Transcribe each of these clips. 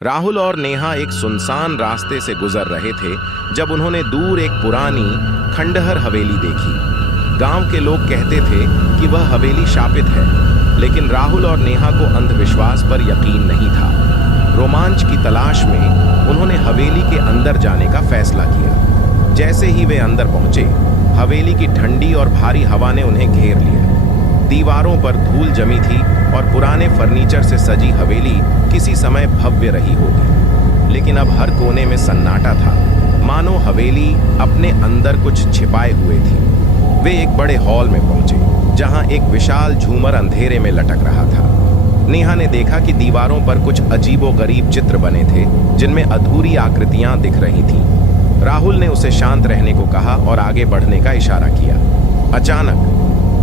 राहुल और नेहा एक सुनसान रास्ते से गुजर रहे थे जब उन्होंने दूर एक पुरानी खंडहर हवेली देखी। गांव के लोग कहते थे कि वह हवेली शापित है, लेकिन राहुल और नेहा को अंधविश्वास पर यकीन नहीं था। रोमांच की तलाश में उन्होंने हवेली के अंदर जाने का फैसला किया। जैसे ही वे अंदर पहुंचे, हवेली की ठंडी और भारी हवा ने उन्हें घेर लिया। दीवारों पर धूल जमी थी और पुराने फर्नीचर से सजी हवेली किसी समय भव्य रही होगी, लेकिन अब हर कोने में सन्नाटा था, मानो हवेली अपने अंदर कुछ छिपाए हुए थी। वे एक बड़े हॉल में पहुंचे, जहां एक विशाल झूमर अंधेरे में लटक रहा था। नेहा ने देखा कि दीवारों पर कुछ अजीबोगरीब चित्र बने थे, जिनमें अधूरी आकृतियां दिख रही थीं। राहुल ने उसे शांत रहने को कहा और आगे बढ़ने का इशारा किया। अचानक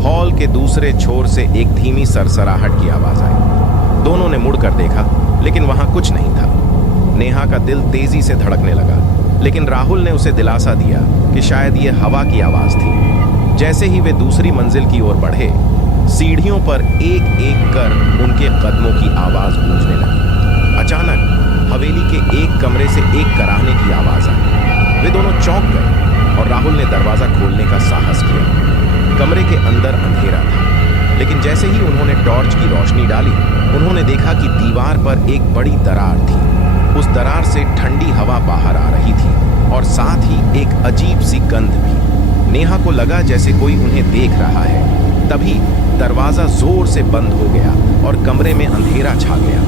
हॉल के दूसरे छोर से एक धीमी सरसराहट की आवाज आई। दोनों ने मुड़कर देखा, लेकिन वहां कुछ नहीं था। नेहा का दिल तेजी से धड़कने लगा, लेकिन राहुल ने उसे दिलासा दिया कि शायद ये हवा की आवाज थी। जैसे ही वे दूसरी मंजिल की ओर बढ़े, सीढ़ियों पर एक एक कर उनके कदमों की आवाज गूंजने लगी। अचानक हवेली के एक कमरे से एक कराहने की आवाज आई। वे दोनों चौंक गए और राहुल ने दरवाजा खोलने का साहस किया। कमरे के अंदर अंधेरा था, लेकिन जैसे ही उन्होंने टॉर्च की रोशनी डाली, उन्होंने देखा कि दीवार पर एक बड़ी दरार थी। उस दरार से ठंडी हवा बाहर आ रही थी और साथ ही एक अजीब सी गंध भी। नेहा को लगा जैसे कोई उन्हें देख रहा है। तभी दरवाजा जोर से बंद हो गया और कमरे में अंधेरा छा गया।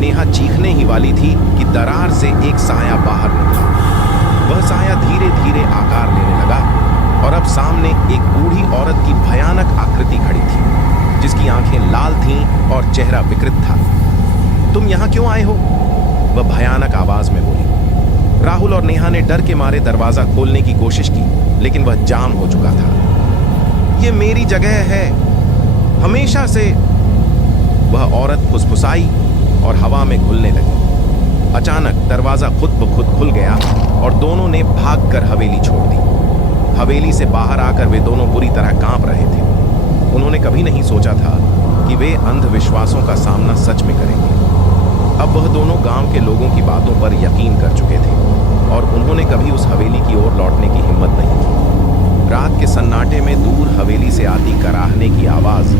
नेहा चीखने ही वाली थी कि दरार से एक साया बाहर निकला। वह साया धीरे धीरे आकार लेने लगा और अब सामने एक बूढ़ी औरत की भयानक आकृति खड़ी थी, जिसकी आंखें लाल थीं और चेहरा विकृत था। तुम यहाँ क्यों आए हो? वह भयानक आवाज में बोली। राहुल और नेहा ने डर के मारे दरवाजा खोलने की कोशिश की, लेकिन वह जाम हो चुका था। ये मेरी जगह है, हमेशा से, वह औरत फुसफुसाई और हवा में घुलने लगी। अचानक दरवाजा खुद ब खुद खुल गया और दोनों ने भागकर हवेली छोड़ दी। हवेली से बाहर आकर वे दोनों बुरी तरह कांप रहे थे। उन्होंने कभी नहीं सोचा था कि वे अंधविश्वासों का सामना सच में करेंगे। अब वह दोनों गांव के लोगों की बातों पर यकीन कर चुके थे और उन्होंने कभी उस हवेली की ओर लौटने की हिम्मत नहीं की। रात के सन्नाटे में दूर हवेली से आती कराहने की आवाज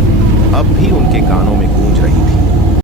अब भी उनके कानों में गूंज रही थी।